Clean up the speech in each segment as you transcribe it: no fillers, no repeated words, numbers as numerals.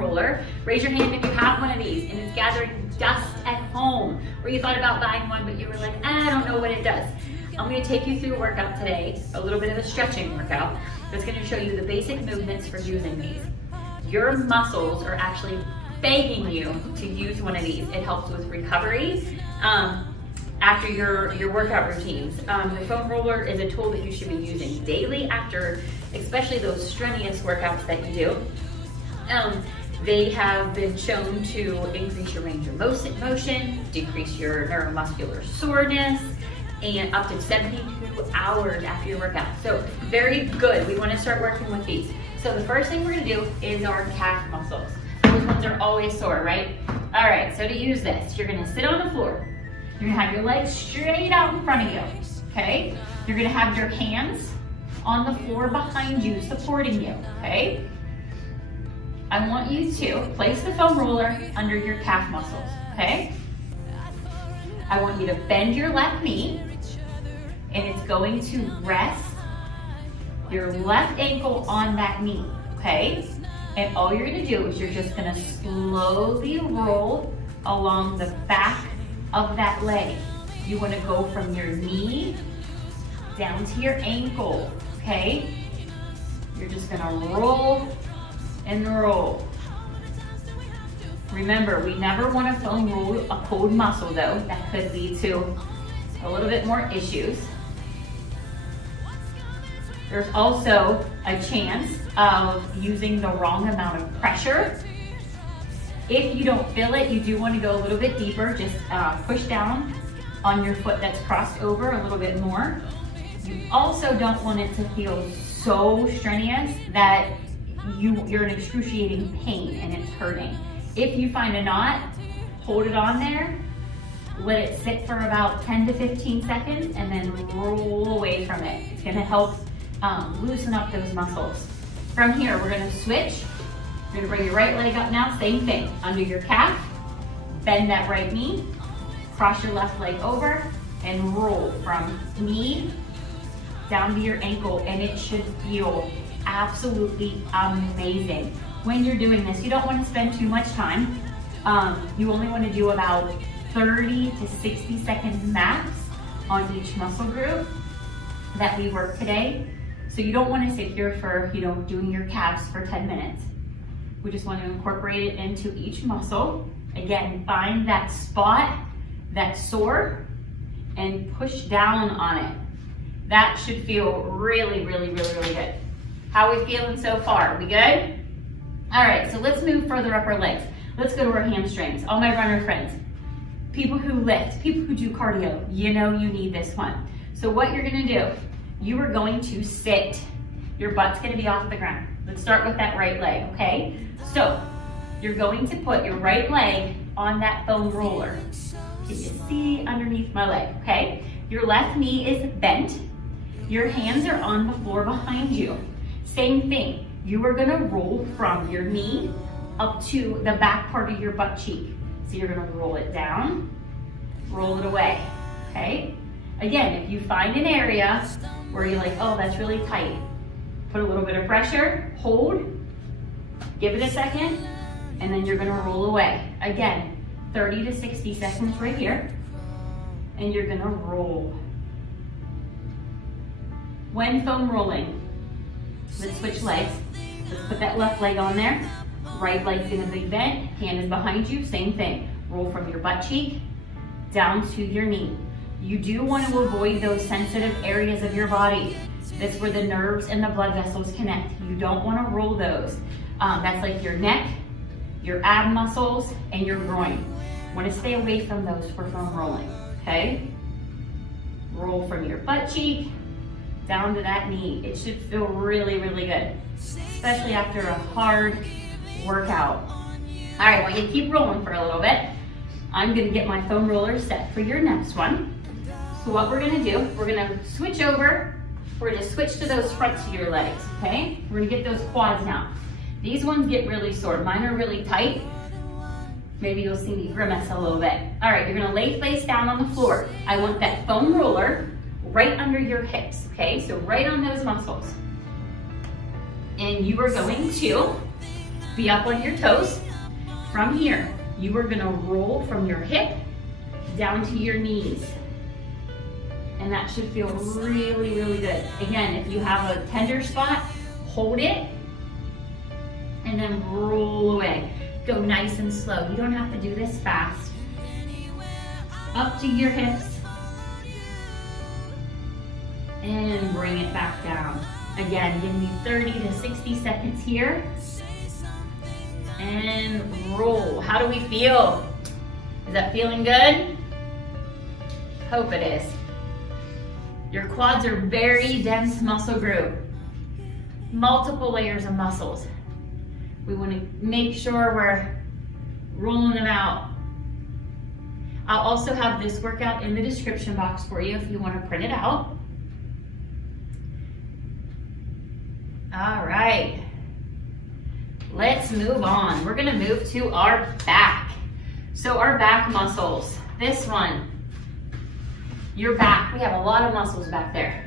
roller. Raise your hand if you have one of these and it's gathering dust at home, or you thought about buying one but you were like, I don't know what it does. I'm going to take you through a workout today, a little bit of a stretching workout that's going to show you the basic movements for using these. Your muscles are actually begging you to use one of these. It helps with recovery after your workout routines. The foam roller is a tool that you should be using daily after, especially those strenuous workouts that you do. They have been shown to increase your range of motion, decrease your neuromuscular soreness, and up to 72 hours after your workout. So very good. We want to start working with these. So the first thing we're going to do is our calf muscles. Those ones are always sore, right? All right, so to use this, you're going to sit on the floor. You're going to have your legs straight out in front of you, okay? You're going to have your hands on the floor behind you, supporting you, okay? I want you to place the foam roller under your calf muscles, okay? I want you to bend your left knee, and it's going to rest your left ankle on that knee, okay? And all you're gonna do is you're just gonna slowly roll along the back of that leg. You wanna go from your knee down to your ankle, okay? You're just gonna roll and roll. Remember, we never wanna foam roll a cold muscle though. That could lead to a little bit more issues. There's also a chance of using the wrong amount of pressure. If you don't feel it, you do want to go a little bit deeper. Just push down on your foot that's crossed over a little bit more. You also don't want it to feel so strenuous that you're in excruciating pain and it's hurting. If you find a knot, hold it on there, let it sit for about 10 to 15 seconds, and then roll away from it. It's gonna help loosen up those muscles. From here, we're gonna switch. You're gonna bring your right leg up now, same thing. Under your calf, bend that right knee, cross your left leg over, and roll from knee down to your ankle, and it should feel absolutely amazing. When you're doing this, you don't wanna spend too much time. You only wanna do about 30 to 60 seconds max on each muscle group that we work today. So you don't want to sit here for, doing your calves for 10 minutes. We just want to incorporate it into each muscle. Again, find that spot that's sore and push down on it. That should feel really, really, really, really good. How are we feeling so far? We good? All right, so let's move further up our legs. Let's go to our hamstrings. All my runner friends, people who lift, people who do cardio, you need this one. So what you're gonna do, you are going to sit. Your butt's gonna be off the ground. Let's start with that right leg, okay? So you're going to put your right leg on that foam roller. Can you see underneath my leg, okay? Your left knee is bent. Your hands are on the floor behind you. Same thing, you are gonna roll from your knee up to the back part of your butt cheek. So you're gonna roll it down, roll it away, okay? Again, if you find an area where you're like, oh, that's really tight, put a little bit of pressure, hold, give it a second, and then you're gonna roll away. Again, 30 to 60 seconds right here, and you're gonna roll. When foam rolling, let's switch legs. Let's put that left leg on there. Right leg's gonna be bent, hand is behind you, same thing. Roll from your butt cheek down to your knee. You do want to avoid those sensitive areas of your body. That's where the nerves and the blood vessels connect. You don't want to roll those. That's like your neck, your ab muscles, and your groin. Want to stay away from those for foam rolling, okay? Roll from your butt cheek down to that knee. It should feel really, really good, especially after a hard workout. All right, well, you keep rolling for a little bit. I'm gonna get my foam roller set for your next one. So what we're gonna do, we're gonna switch over. We're gonna switch to those fronts of your legs, okay? We're gonna get those quads now. These ones get really sore. Mine are really tight. Maybe you'll see me grimace a little bit. All right, you're gonna lay face down on the floor. I want that foam roller right under your hips, okay? So right on those muscles. And you are going to Be up on your toes. From here, you are gonna roll from your hip down to your knees. And that should feel really, really good. Again, if you have a tender spot, hold it and then roll away. Go nice and slow. You don't have to do this fast. Up to your hips and bring it back down. Again, give me 30 to 60 seconds here. And roll. How do we feel? Is that feeling good? Hope it is. Your quads are very dense muscle group. Multiple layers of muscles. We want to make sure we're rolling them out. I'll also have this workout in the description box for you if you want to print it out. All right. Let's move on. We're gonna move to our back. So our back muscles, this one, your back, we have a lot of muscles back there.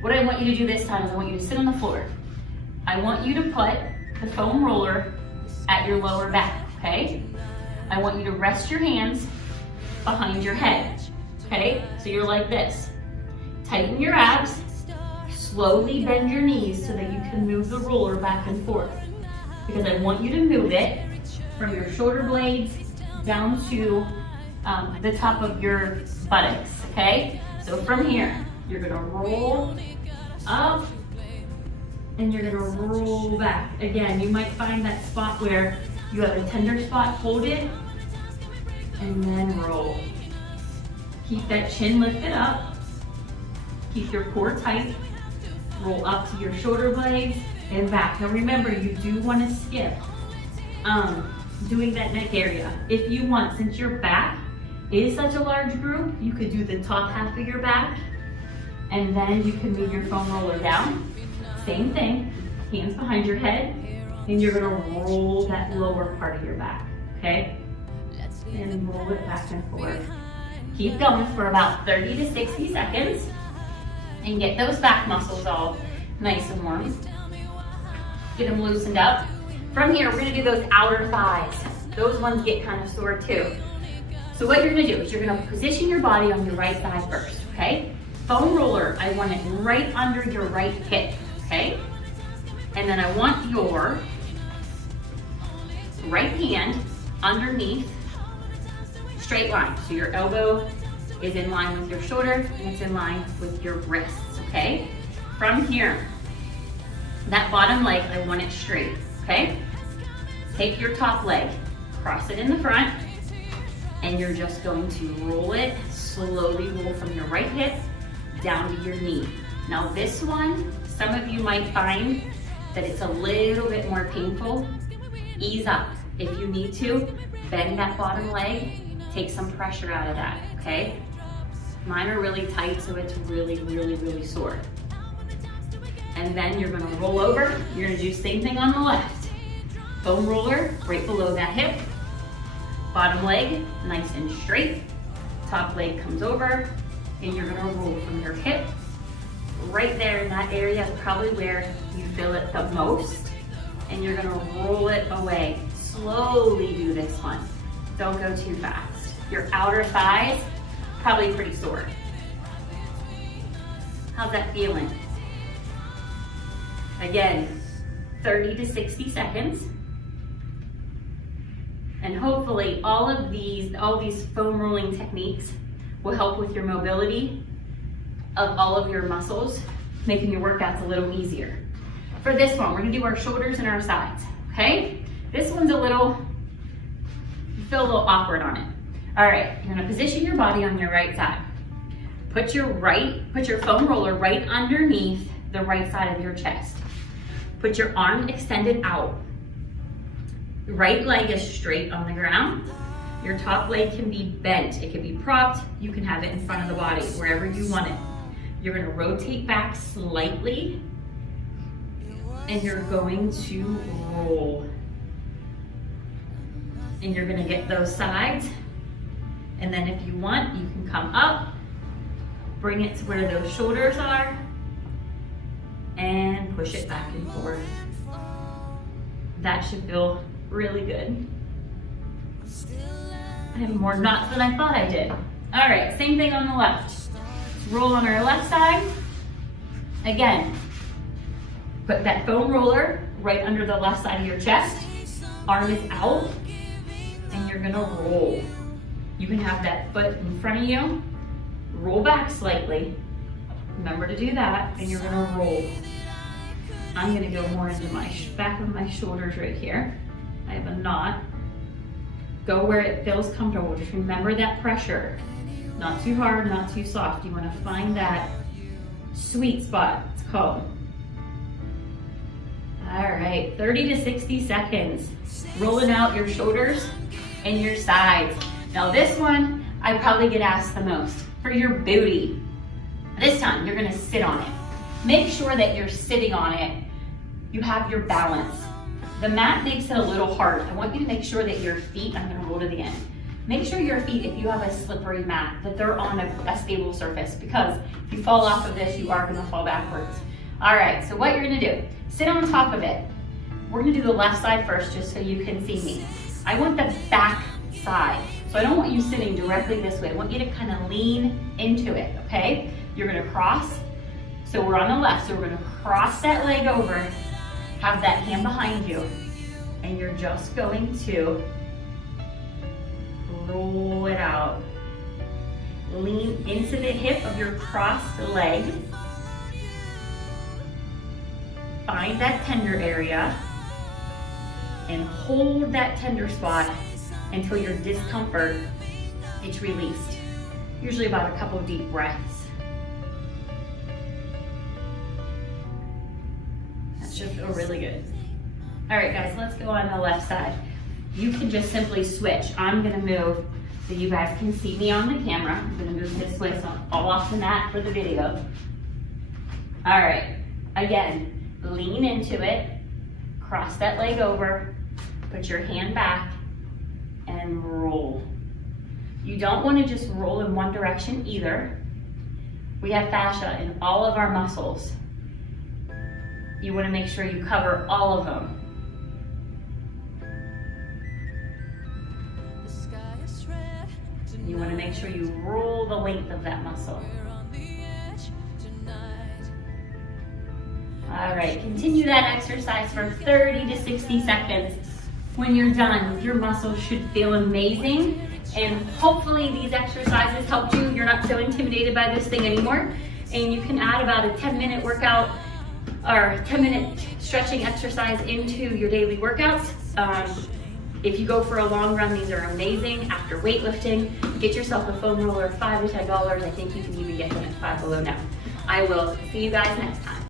What I want you to do this time is I want you to sit on the floor. I want you to put the foam roller at your lower back, okay? I want you to rest your hands behind your head, okay? So you're like this. Tighten your abs, slowly bend your knees so that you can move the roller back and forth. Because I want you to move it from your shoulder blades down to the top of your buttocks, okay? So from here, you're gonna roll up and you're gonna roll back. Again, you might find that spot where you have a tender spot, hold it, and then roll. Keep that chin lifted up. Keep your core tight. Roll up to your shoulder blades and back. Now remember, you do want to skip doing that neck area. If you want, since your back is such a large group, you could do the top half of your back and then you can move your foam roller down. Same thing, hands behind your head, and you're gonna roll that lower part of your back, okay? And roll it back and forth. Keep going for about 30 to 60 seconds and get those back muscles all nice and warm. Get them loosened up. From here, we're gonna do those outer thighs. Those ones get kind of sore too. So what you're gonna do is you're gonna position your body on your right side first, okay? Foam roller, I want it right under your right hip, okay? And then I want your right hand underneath, straight line. So your elbow is in line with your shoulder and it's in line with your wrists, okay? From here, that bottom leg, I want it straight, okay? Take your top leg, cross it in the front, and you're just going to roll it, slowly roll from your right hip down to your knee. Now this one, some of you might find that it's a little bit more painful. Ease up. If you need to, bend that bottom leg, take some pressure out of that, okay? Mine are really tight, so it's really, really, really sore. And then you're gonna roll over. You're gonna do the same thing on the left. Foam roller right below that hip. Bottom leg, nice and straight. Top leg comes over, and you're gonna roll from your hip. Right there in that area is probably where you feel it the most. And you're gonna roll it away. Slowly do this one. Don't go too fast. Your outer thighs, probably pretty sore. How's that feeling? Again, 30 to 60 seconds. And hopefully all these foam rolling techniques will help with your mobility of all of your muscles, making your workouts a little easier. For this one, we're gonna do our shoulders and our sides, okay? This one's you feel a little awkward on it. All right, you're gonna position your body on your right side. Put your foam roller right underneath the right side of your chest. Put your arm extended out. Right leg is straight on the ground. Your top leg can be bent. It can be propped. You can have it in front of the body, wherever you want it. You're gonna rotate back slightly, and you're going to roll. And you're gonna get those sides. And then if you want, you can come up, bring it to where those shoulders are, and push it back and forth. That should feel really good. I have more knots than I thought I did. All right, same thing on the left. Roll on our left side. Again, put that foam roller right under the left side of your chest. Arm is out, and you're gonna roll. You can have that foot in front of you. Roll back slightly. Remember to do that, and you're gonna roll. I'm gonna go more into my back of my shoulders right here. I have a knot. Go where it feels comfortable. Just remember that pressure. Not too hard, not too soft. You wanna find that sweet spot, it's called. All right, 30 to 60 seconds. Rolling out your shoulders and your sides. Now this one, I probably get asked the most, for your booty. This time, you're gonna sit on it. Make sure that you're sitting on it. You have your balance. The mat makes it a little hard. I want you to make sure that your feet, I'm gonna roll to the end. Make sure your feet, if you have a slippery mat, that they're on a stable surface, because if you fall off of this, you are gonna fall backwards. All right, so what you're gonna do, sit on top of it. We're gonna do the left side first, just so you can see me. I want the back side. So I don't want you sitting directly this way. I want you to kind of lean into it, okay? You're gonna cross. So we're on the left, so we're gonna cross that leg over, have that hand behind you, and you're just going to roll it out. Lean into the hip of your crossed leg. Find that tender area and hold that tender spot until your discomfort is released. Usually about a couple of deep breaths. That should feel really good. All right, guys, let's go on the left side. You can just simply switch. I'm gonna move so you guys can see me on the camera. I'm gonna move this way so I'm all off the mat for the video. All right, again, lean into it, cross that leg over, put your hand back, and roll. You don't want to just roll in one direction either. We have fascia in all of our muscles. You want to make sure you cover all of them. You want to make sure you roll the length of that muscle. All right, continue that exercise for 30 to 60 seconds. When you're done, your muscles should feel amazing, and hopefully these exercises helped you. You're not so intimidated by this thing anymore, and you can add about a 10-minute workout or 10-minute stretching exercise into your daily workouts. If you go for a long run, these are amazing. After weightlifting, get yourself a foam roller, $5 to $10. I think you can even get them at Five Below now. I will see you guys next time.